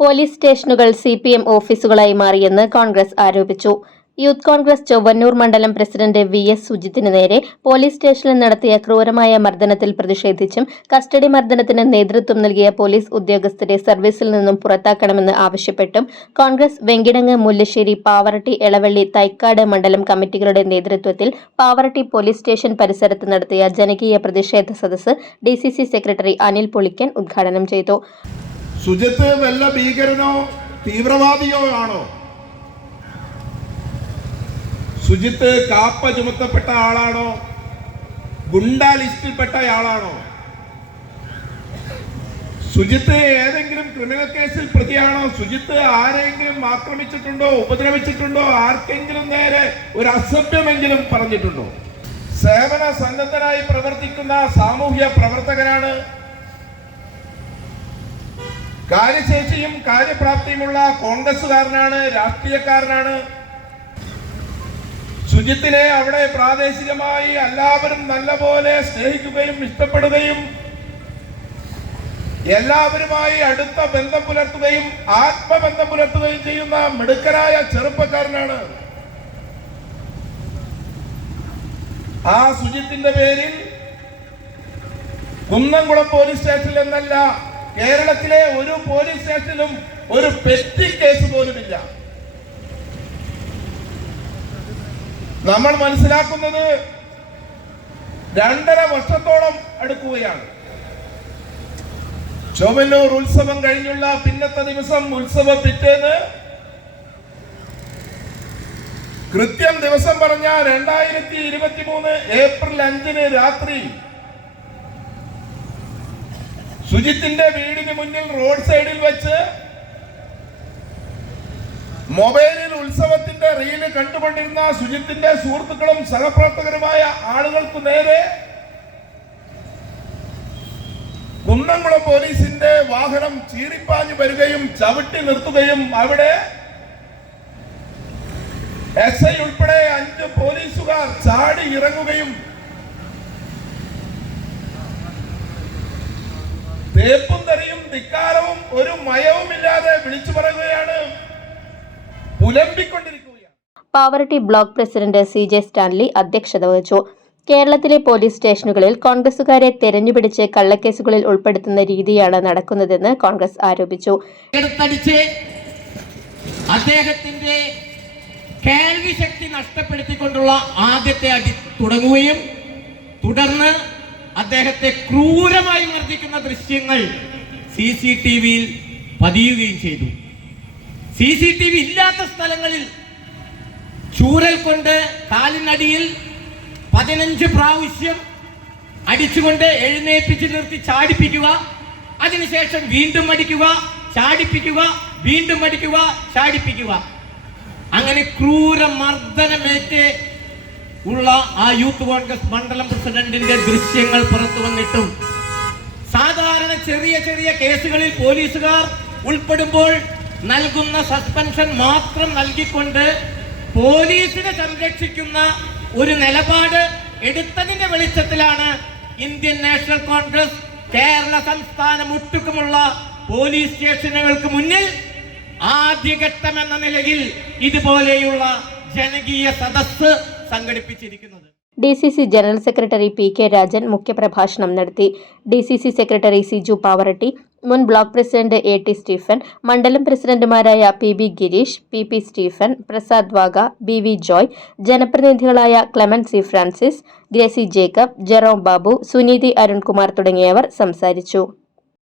Police സ്റ്റേഷനുകൾ C P M ഓഫീസുകളായി മാറിയെന്ന് കോൺഗ്രസ് ആരോപിച്ചു. യൂത്ത് കോൺഗ്രസ് ചൊവ്വന്നൂർ മണ്ഡലം പ്രസിഡന്റ് വി എസ് സുജിത്തിന് നേരെ പോലീസ് സ്റ്റേഷനിൽ നടത്തിയ ക്രൂരമായ മർദ്ദനത്തിൽ പ്രതിഷേധിച്ചും കസ്റ്റഡി മർദ്ദനത്തിന് നേതൃത്വം നൽകിയ പോലീസ് ഉദ്യോഗസ്ഥരെ സർവീസിൽ നിന്നും പുറത്താക്കണമെന്ന് ആവശ്യപ്പെട്ടും കോൺഗ്രസ് വെങ്കിടങ്ങ് മുല്ലശ്ശേരി പാവറട്ടി എളവള്ളി തൈക്കാട് മണ്ഡലം കമ്മിറ്റികളുടെ നേതൃത്വത്തിൽ പാവറട്ടി പോലീസ് സ്റ്റേഷൻ പരിസരത്ത് നടത്തിയ ജനകീയ പ്രതിഷേധ സദസ്സ് ഡി സെക്രട്ടറി അനിൽ പൊളിക്കൻ ഉദ്ഘാടനം ചെയ്തു. സുജിത്ത് വല്ല ഭീകരനോ തീവ്രവാദിയോ ആണോ? സുജിത്ത് കാപ്പ ചുമത്തപ്പെട്ട ആളാണോ? ഗുണ്ട ലിസ്റ്റിൽപ്പെട്ട ആളാണോ? സുജിത്ത് ഏതെങ്കിലും ക്രിമിനൽ കേസിൽ പ്രതിയാണോ? സുജിത്ത് ആരെങ്കിലും ആക്രമിച്ചിട്ടുണ്ടോ? ഉപദ്രവിച്ചിട്ടുണ്ടോ? ആർക്കെങ്കിലും നേരെ ഒരു അസഭ്യമെങ്കിലും പറഞ്ഞിട്ടുണ്ടോ? സേവന സന്നദ്ധനായി പ്രവർത്തിക്കുന്ന സാമൂഹ്യ പ്രവർത്തകനാണ് കാര്യശേഷിയും കാര്യപ്രാപ്തിയുമുള്ള കോൺഗ്രസ്സുകാരനാണ് രാഷ്ട്രീയക്കാരനാണ്. ശുചിത്തിനെ അവിടെ പ്രാദേശികമായി എല്ലാവരും നല്ലപോലെ സ്നേഹിക്കുകയും ഇഷ്ടപ്പെടുകയും എല്ലാവരുമായി അടുത്ത ബന്ധം പുലർത്തുകയും ആത്മബന്ധം പുലർത്തുകയും ചെയ്യുന്ന മിടുക്കനായ ചെറുപ്പക്കാരനാണ്. ആ സുജിത്തിന്റെ പേരിൽ കുന്നംകുളം പോലീസ് സ്റ്റേഷനിൽ എന്നല്ല കേരളത്തിലെ ഒരു പോലീസ് സ്റ്റേഷനിലും ഒരു പെറ്റി കേസ് പോലുമില്ല. നമ്മൾ മനസ്സിലാക്കുന്നത് രണ്ടര വർഷത്തോളം അടുക്കുകയാണ്. ചൊവ്വന്നൂർ ഉത്സവം കഴിഞ്ഞുള്ള പിന്നത്തെ ദിവസം ഉത്സവ പിറ്റേന്ന് കൃത്യം ദിവസം പറഞ്ഞ രണ്ടായിരത്തി ഇരുപത്തി മൂന്ന് ഏപ്രിൽ അഞ്ചിന് രാത്രി സുജിത്തിന്റെ വീടിന് മുന്നിൽ റോഡ് സൈഡിൽ വെച്ച് മൊബൈലിൽ ഉത്സവത്തിന്റെ റീൽ കണ്ടുകൊണ്ടിരുന്ന സുജിത്തിന്റെ സുഹൃത്തുക്കളും സഹപ്രവർത്തകരുമായ ആളുകൾക്ക് നേരെ കുന്നംകുളം പോലീസിന്റെ വാഹനം ചീറിപ്പാഞ്ഞു വരികയും ചവിട്ടി നിർത്തുകയും അവിടെ എസ് ഐ ഉൾപ്പെടെ അഞ്ച് പോലീസുകാർ ചാടി ഇറങ്ങുകയും തേപ്പും തെറിയും ധിക്കാരവും ഒരു മയവുമില്ലാതെ വിളിച്ചു പറയുകയാണ്. പുലമ്പിക്കൊണ്ടിരിക്കുകയാണ്. Pavaratti block president C J Stanley അധ്യക്ഷത വഹിച്ചു. കേരളത്തിലെ പോലീസ് സ്റ്റേഷനുകളിൽ കോൺഗ്രസുകാരെ തെരഞ്ഞുപിടിച്ച് കള്ളക്കേസുകളിൽ ഉൾപ്പെടുത്തുന്ന രീതിയാണ് നടക്കുന്നതെന്ന് കോൺഗ്രസ് ആരോപിച്ചു. അദ്ദേഹത്തിന്റെ കേൾവി ശക്തി നഷ്ടപ്പെടുത്തിക്കൊണ്ടുള്ള ആദ്യത്തെ അടി തുടങ്ങുകയും തുടർന്ന് അദ്ദേഹത്തെ ക്രൂരമായി മർദ്ദിക്കുന്ന ദൃശ്യങ്ങൾ സി സി ടി വിയിൽ പതിയുകയും ചെയ്തു. സി സി ടി വി ഇല്ലാത്ത സ്ഥലങ്ങളിൽ ചൂരൽ കൊണ്ട് കാലിനടിയിൽ പതിനഞ്ച് പ്രാവശ്യം അടിച്ചുകൊണ്ട് എഴുന്നേൽപ്പിച്ച് നിർത്തി ചാടിപ്പിക്കുക അതിനുശേഷം വീണ്ടും അടിക്കുക ചാടിപ്പിക്കുക വീണ്ടും അടിക്കുക ചാടിപ്പിക്കുക. അങ്ങനെ ക്രൂര മർദ്ദനമേറ്റ് ഉള്ള ആ യൂത്ത് കോൺഗ്രസ് മണ്ഡലം പ്രസിഡന്റിന്റെ ദൃശ്യങ്ങൾ പുറത്തു വന്നിട്ടും സാധാരണ ചെറിയ ചെറിയ കേസുകളിൽ പോലീസുകാർ ഉൾപ്പെടുമ്പോൾ നൽകുന്ന സസ്പെൻഷൻ മാത്രം നൽകിക്കൊണ്ട് പോലീസിനെ സംരക്ഷിക്കുന്ന ഒരു നിലപാട് എടുത്തതിന്റെ വെളിച്ചത്തിലാണ് ഇന്ത്യൻ നാഷണൽ കോൺഗ്രസ് കേരള സംസ്ഥാനം ഒട്ടുക്കുമുള്ള പോലീസ് സ്റ്റേഷനുകൾക്ക് മുന്നിൽ ആദ്യഘട്ടം എന്ന നിലയിൽ ഇതുപോലെയുള്ള ജനകീയ സദസ്സ് സംഘടിപ്പിച്ചിരിക്കുന്നത്. D C C general secretary P K Rajan മുഖ്യപ്രഭാഷണം നടത്തി. D C C secretary Siju Pavaratti മുൻ block president A T Stephen മണ്ഡലം പ്രസിഡന്റുമാരായ P B Girish P P Stephen Prasad Wagah B V Joy ജനപ്രതിനിധികളായ Clement C Francis Gracy Jacob Jerome Babu Suneethi Arunkumar തുടങ്ങിയവർ സംസാരിച്ചു.